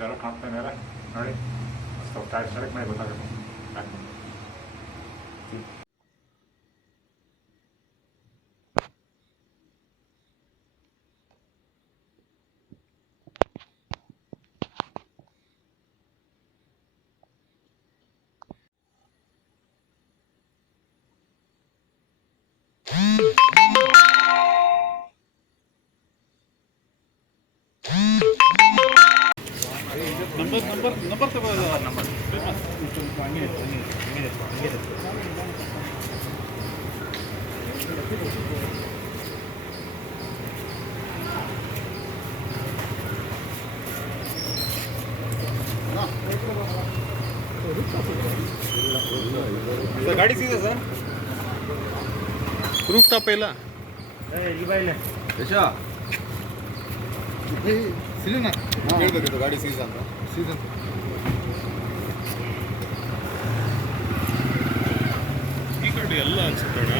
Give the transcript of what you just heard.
ಇದೆಲ್ಲ ಕಾಣ್ತಾ ಮೇಲೆ ನೋಡಿ ಸ್ವಲ್ಪ ಸ್ಟಾರ್ಟ್ ಮಾಡಿ ಗೊತ್ತಾಗುತ್ತೆ. ನಂಬರ್ ತಗೋಲ್ಲ. ಗಾಡಿ ಸಿಗಿದೆ ಸರ್, ಪ್ರೂಫ್ ಟಾಪ್ ಇಲ್ಲ. ಹೇಳ್ಬೇಕಿತ್ತು ಗಾಡಿ ಸೀಸ್ ಅಂತ. ಸೀಸನ್ ಈ ಕಡೆ ಎಲ್ಲ ಅನ್ಸುತ್ತಣ್ಣ.